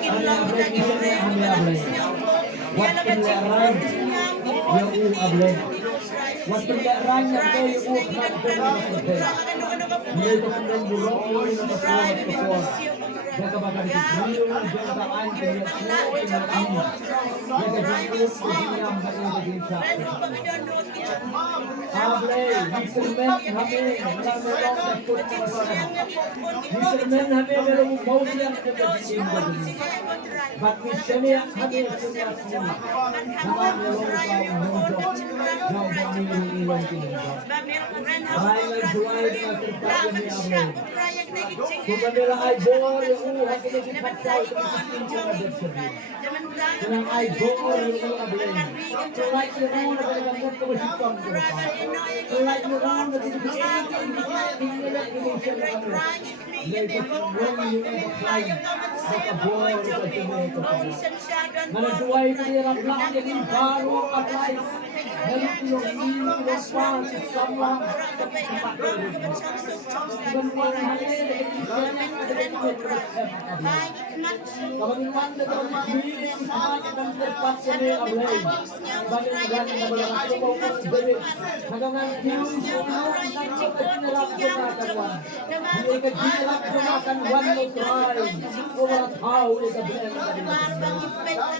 kinlang kita gimre Yana ba chingkong chinyam gipon able. Waktu rang yang kau yang uhat berang ano ka po. Try with your jaga bakal di grill jaga ain kaya semua yang ini. Jaga jangkut chinyam bakal di desa. Able instrumen kami dalam merong takut masalah. Instrumen kami merong kau yang terjadi. But we shall have a Manaduay na nirang lang yung baro at ay nalipulong nilo ng pang sama Kabangiman na daw nagbilis ang mga ng terpas sa niya ablay. Bagay na walang tumaw ko sa dali. Hanggang kinulis yung mga isang pagkakinalap sa nakagawa. Hindi ka ginalap sa nakagawa mo try. Over how is a blend.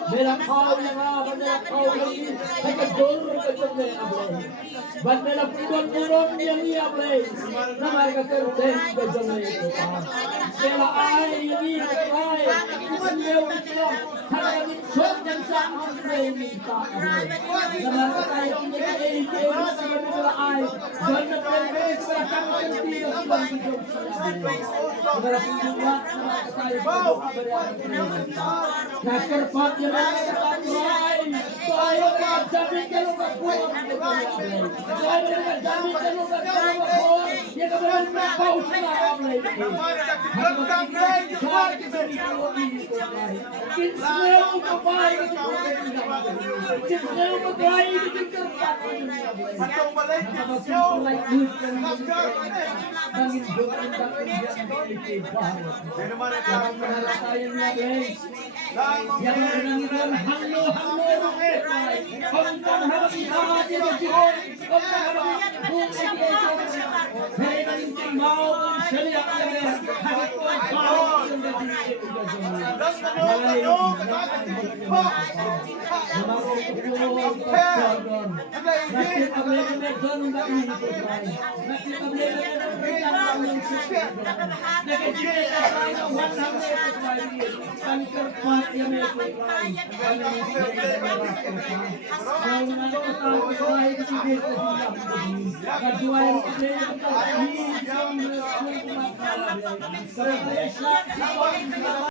Meron how na nga, meron how na yun. Nagkadoro ka sa niya ablay. Ba't meron pulon-pulon niya niya ablay. Na may katerten ka sa niya ito pa. Kaya ay, hindi ka try. Kumanyaw ito. Hanggang shot yan sa ablay nita ablay. Naman tayo pinag-a-a-a sa mga ay. Doon na pwede sa kakakantino sa mga ito. Para pinungat na mga tayo bago kabayan. Kakarpat niya mga kataturay. Tayo ka, dami ka lupa po. Tayo ka, dami ka lupa po. Yan ka ba mga paus na ablay. Kinsmeo mo kapay. Kinsmeo mo kapay. Atong balik yo. Bangin bukan dapat diam yang menangkan halo kontan harap hati mau